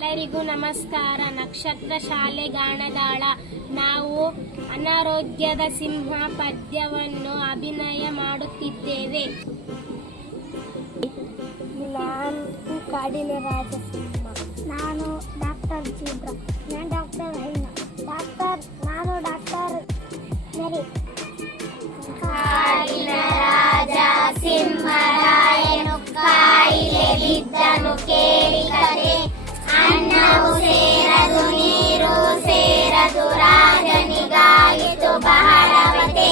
ಎಲ್ಲರಿಗೂ ನಮಸ್ಕಾರ. ನಕ್ಷತ್ರ ಶಾಲೆ ಗಾಣದಾಳ. ನಾವು ಅನಾರೋಗ್ಯದ ಸಿಂಹ ಪದ್ಯವನ್ನು ಅಭಿನಯ ಮಾಡುತ್ತಿದ್ದೇವೆ. ನಾನು ಕಾಡಿನ ರಾಜಸಿಂಹ. ನಾನು ಡಾಕ್ಟರ್ ಜೀಬ್ರಾ. ನಾನು ಡಾಕ್ಟರ್ ಹೈನಾ. ನಾನು ಡಾಕ್ಟರ್ ಮೇರಿ. ಕಾಡಿನ ರಾಜ ಸಿಂಹರಾಯನು ಕಾಯಿಲೆ ಬಿದ್ದನು ಕೇಳಿ ಕತೆ. ಅನ್ನವು ಸೇರದು ನೀರು ಸೇರದು ರಾಜನಿಗಾಯಿತು ಬಹಳವತೆ.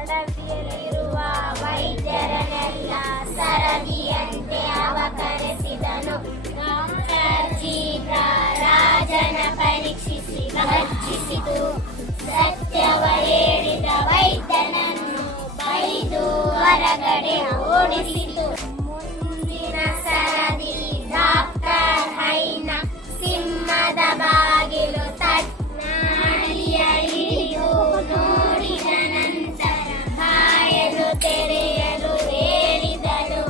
ಅಡವಿಯಲ್ಲಿರುವ ವೈದ್ಯರನ್ನೆಲ್ಲ ಸರದಿಯಂತೆ ಅವ ಕರೆಸಿದನು. ಡಾಕ್ಟರ್ ಜೀಬ್ರಾ ರಾಜನ ಪರೀಕ್ಷಿಸಿ ಗರ್ಜಿಸಿತು. ಸತ್ಯವ ಹೇಳಿದ ವೈದ್ಯನನ್ನು ಬೈದು ಹೊರಗಡೆ ಓಡಿಸಿತು. ಮುಂದಿನ ಸರದಿ ಡಾಕ್ಟರ್ ಹೈನಾ ಸಿಂಹದ ಬಾಗಿಲು ತಟ್ಟಿ ಹಿಡಿದು ನೋಡಿದ ನಂತರ ಬಾಯಲು ತೆರೆಯಲು ಹೇಳಿದನು.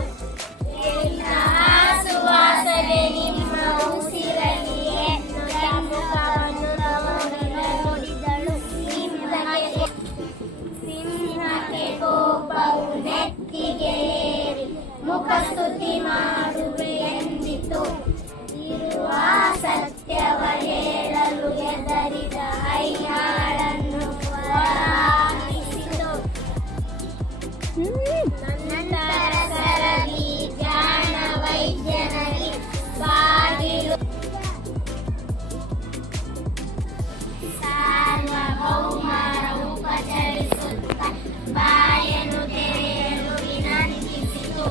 ಸುವಾಸನೆ ನಿಮ್ಮ ಉಸಿರಲಿ ಎನ್ನುತ್ತ ಮುಖವನ್ನು ನೋಡಿದಳು. ಸಿಂಹಕ್ಕೆ ಕೋಪವು ನೆತ್ತಿಗೆ ಏರಿ ಮುಖಸ್ತುತಿ ಮಾಡುವೆ ಎಂದಿತು. ಇರುವ ಸತ್ಯವ ಹೇಳಲು ಹೆದರಿದ ಹೈನಾಳನ್ನು ಹೊರಹಾಕಿಸಿತು. ನಂತರ ಸರದಿ ಜಾಣ ವೈದ್ಯನಲ್ಲಿ ಬಾಗಿಲು ಸಾರ್ವಭೌಮರ ಉಪಚರಿಸುತ್ತ ಬಾಯನ್ನು ತೆರೆಯಲು ವಿನಂತಿಸಿತು.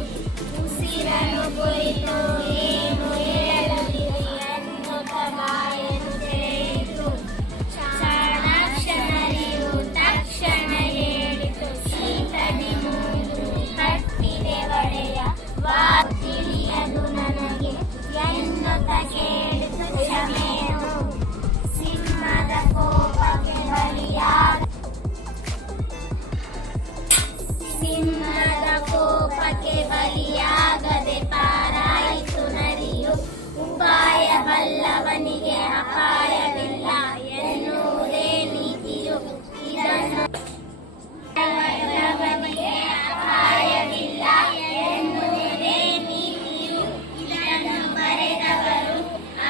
ಉಸಿರನ್ನು ಕುರಿತು ಏನು ಹೇಳಲಿ ಎನ್ನುತ್ತ ಬಾಯನ್ನು ತೆರೆಯಿತು. ಕ್ಷಣರಿಯು ತಕ್ಷಣ ಹೇಳಿತು. ಸೀತದಿ ಮೂಗು ಕಟ್ಟಿದೆ ಒಡೆಯ ತಿಳಿಯದು ನನಗೆ ಎನ್ನುತ್ತ ಕೇಳಿತು ಕ್ಷಮೆಯು. ಸಿಂಹದ ಕೋಪಕ್ಕೆ ಬಲಿಯಾಗದೆ ಪಾರಾಯಿತು ನರಿಯು. ಉಪಾಯ ಬಲ್ಲವನಿಗೆ ಅಪಾಯವಿಲ್ಲ ಎನ್ನುವುದೇ ನೀತಿಯು. ಇದನ್ನು ಬಲ್ಲವನಿಗೆ ಅಪಾಯವಿಲ್ಲ ಎನ್ನುವುದೇ ನೀತಿಯು. ಇದನ್ನು ಬರೆದವರು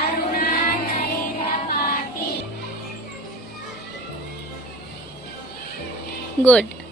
ಅರುಣಾ ನರೇಂದ್ರ ಪಾಟೀಲ್. Good.